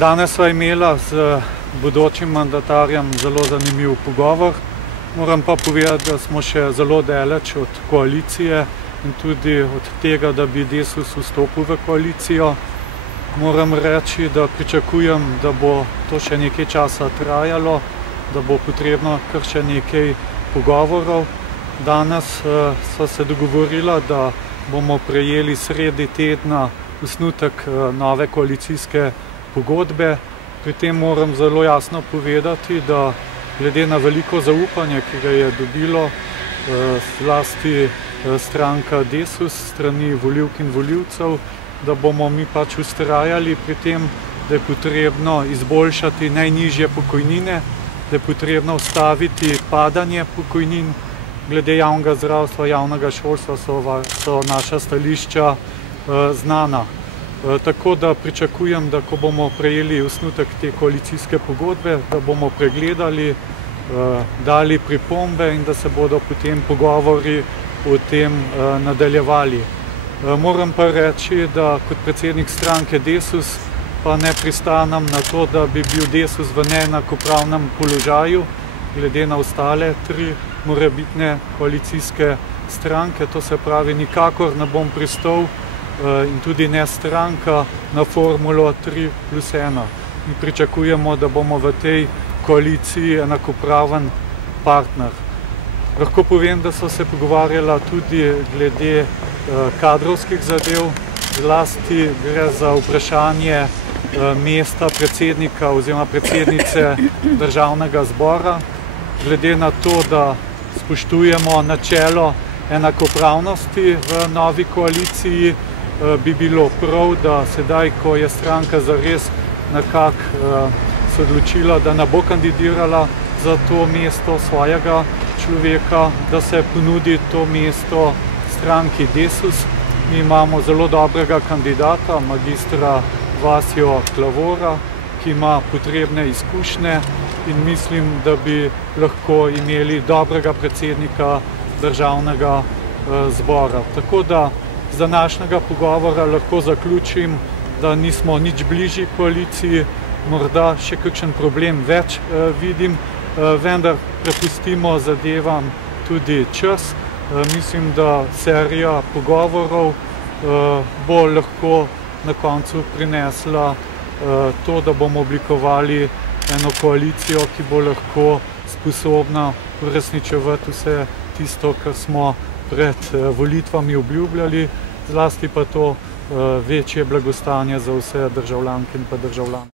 Danes sva imela z bodočim mandatarjem zelo zanimiv pogovor. Moram pa povedati, da smo še zelo daleč od koalicije in tudi od tega, da bi Desus vstopil v koalicijo. Moram reči, da pričakujem, da bo to še nekaj časa trajalo, da bo potrebno kar še nekaj pogovorov. Danes sva se dogovorila, da bomo prejeli sredi tedna osnutek nove koalicijske pogodbe. Pri tem moram zelo jasno povedati, da glede na veliko zaupanje, ki ga je dobilo zlasti stranka Desus strani volivk in volivcev, da bomo mi pač vztrajali pri tem, da je potrebno izboljšati najnižje pokojnine, da je potrebno ustaviti padanje pokojnin. Glede javnega zdravstva, javnega šolstva so naša stališča znana. Tako da pričakujem, da ko bomo prejeli osnutek te koalicijske pogodbe, da bomo pregledali, dali pripombe in da se bodo potem pogovori o tem nadaljevali. Moram pa reči, da kot predsednik stranke Desus pa ne pristanem na to, da bi bil Desus v neenakopravnem položaju glede na ostale tri morebitne koalicijske stranke. To se pravi, nikakor ne bom pristal in tudi ne stranka na formulo 3+1. Mi pričakujemo, da bomo v tej koaliciji enakopraven partner. Lahko povem, da so se pogovarjala tudi glede kadrovskih zadev, zlasti gre za vprašanje mesta predsednika oziroma predsednice Državnega zbora. Glede na to, da spoštujemo načelo enakopravnosti v novi koaliciji, bi bilo prav, da sedaj, ko je stranka zares nekako se odločila, da ne bo kandidirala za to mesto svojega človeka, da se ponudi to mesto stranki Desus. Mi imamo zelo dobrega kandidata, magistra Vasjo Klavora, ki ima potrebne izkušnje in mislim, da bi lahko imeli dobrega predsednika Državnega zbora. Tako da z današnjega pogovora lahko zaključim, da nismo nič bližji koaliciji, morda še kakšen problem več vidim, vendar prepustimo zadevam tudi čas. Mislim, da serija pogovorov bo lahko na koncu prinesla to, da bomo oblikovali eno koalicijo, ki bo lahko sposobna uresničevati vse tisto, kar smo pred volitvami obljubljali, zlasti pa to večje blagostanje za vse državljanke in pa državljane.